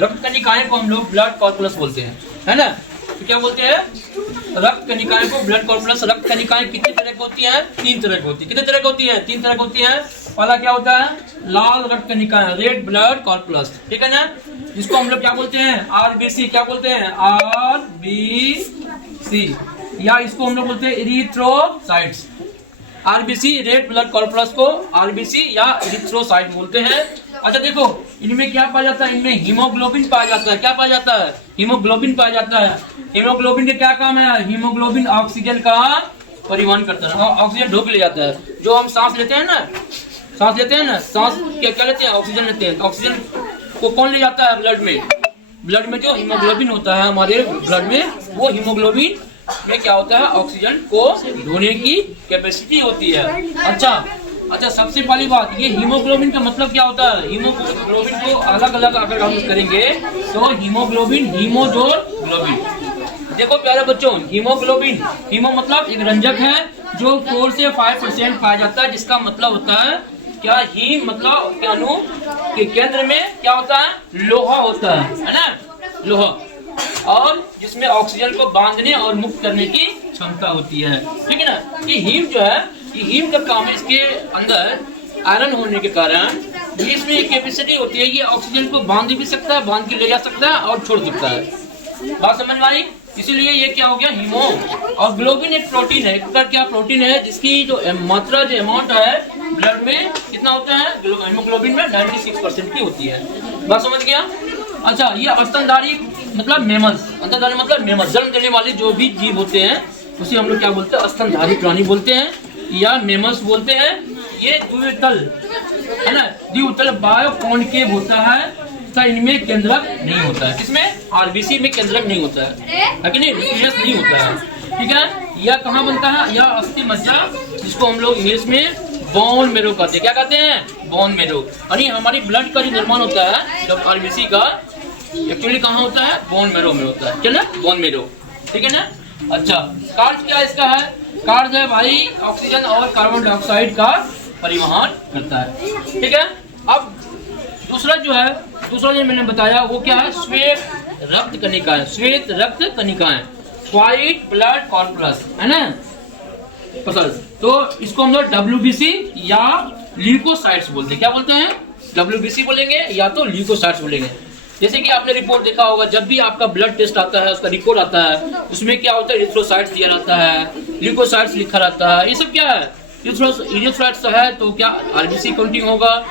रक्त कणिकाएं को हम लोग ब्लड कॉर्पुलस बोलते हैं, है ना। तो क्या बोलते हैं, रक्त कणिकाएं को ब्लड कॉर्पुलस। रक्त कणिकाएं कितनी तरह की होती हैं, 3 तरह की होती है। कितने तरह की होती है, 3 तरह की होती है। पहला क्या होता है, लाल रक्त कणिकाएं, रेड ब्लड कॉर्पुलस, ठीक है ना, जिसको हम लोग क्या बोलते हैं, आरबीसी। क्या बोलते हैं, आरबीसी, या इसको हम लोग बोलते हैं इरिथ्रोसाइट्स। आरबीसी, रेड ब्लड कॉर्पुलस को आरबीसी या इरिथ्रोसाइट बोलते हैं। अच्छा देखो, इनमें क्या पाया जाता है, इनमें हीमोग्लोबिन पाया जाता है। क्या पाया जाता है, हीमोग्लोबिन पाया जाता है। हीमोग्लोबिन के क्या काम है, हीमोग्लोबिन ऑक्सीजन का परिवहन करता है, ऑक्सीजन ढोक ले जाता है। जो हम सांस लेते हैं ना, सांस लेते हैं ना, सांस क्या लेते हैं, ऑक्सीजन लेते हैं। ऑक्सीजन को कौन ले जाता है, ब्लड में। ब्लड में जो हीमोग्लोबिन होता है हमारे ब्लड में, वो हीमोग्लोबिन में क्या होता है, ऑक्सीजन को ढोने की कैपेसिटी होती है। अच्छा, सबसे पहली बात, ये हीमोग्लोबिन का मतलब क्या होता है। हीमोग्लोबिन को अलग अलग अगर हम करेंगे तो हीमोग्लोबिन, हीमोग्लोबिन। देखो प्यारे बच्चों, हीमोग्लोबिन, हीमो मतलब एक रंजक है जो 4 से 5% पाया जाता है, जिसका मतलब होता है क्या, हीम मतलब अणु के केंद्र में क्या होता है, लोहा होता है ना, लोहा, और जिसमें ऑक्सीजन को बांधने और मुक्त करने की क्षमता होती है, ठीक है ना। ये हीम जो है, ये हीम का काम है, इसके अंदर आयरन होने के कारण ये इसमें एक कैपेसिटी होती है, ये ऑक्सीजन को बांध भी सकता है, बांध के ले जा सकता है और छोड़ सकता है। बात समझ में आई। इसीलिए ये क्या हो गया, हीमो। और ग्लोबिन एक प्रोटीन है, एक क्या प्रोटीन है, जिसकी जो मात्रा, जो अमाउंट है ब्लड में कितना होता है, हीमोग्लोबिन में 96% की होती है। बात समझ गया। अच्छा, ये स्तनधारी मतलब मेमल्स, स्तनधारी मतलब मेमल्स, जन्म देने वाले जो भी जीव होते हैं उसे हम लोग क्या बोलते हैं, स्तनधारी प्राणी बोलते हैं या मेमल्स बोलते हैं। ये द्वितल है ना, द्वितल बायोकॉन्केव होता है, इनमें केंद्रक नहीं होता है। किसमें, आरबीसी में केंद्रक नहीं होता है कि नहीं, न्यूक्लियस नहीं होता है, ठीक है। यह कहाँ बनता है, यह अस्थि मज्जा, जिसको हम लोग इंग्लिश में बोन मैरो कहते हैं। क्या कहते हैं, बोन मैरो। और ये हमारी ब्लड का जो निर्माण होता है जब आरबीसी का, एक्चुअली कहाँ होता है, बोन मैरो में होता है, चलो बोन मैरो, ठीक है ना। अच्छा, कार्य क्या इसका है, कार्य है भाई ऑक्सीजन और कार्बन डाइऑक्साइड का परिवहन करता है, ठीक है। अब दूसरा जो है, दूसरा जो मैंने बताया वो क्या है, श्वेत रक्त कणिकाएं, श्वेत रक्त कणिकाएं, व्हाइट ब्लड कॉर्पुलस, है ना, पसंद। तो इसको हम लोग WBC या ल्यूकोसाइट्स बोलते हैं। क्या बोलते हैं, WBC बोलेंगे या तो ल्यूकोसाइट्स बोलेंगे। जैसे कि आपने रिपोर्ट देखा होगा, जब भी आपका ब्लड टेस्ट आता है, उसका रिपोर्ट आता है, उसमें क्या होता है, इरिथ्रोसाइट्स दिया रहता है, ल्यूकोसाइट्स लिखा रहता है। ये सब क्या है, इरिथ्रोसाइट्स है तो क्या आरबीसी काउंटिंग होगा।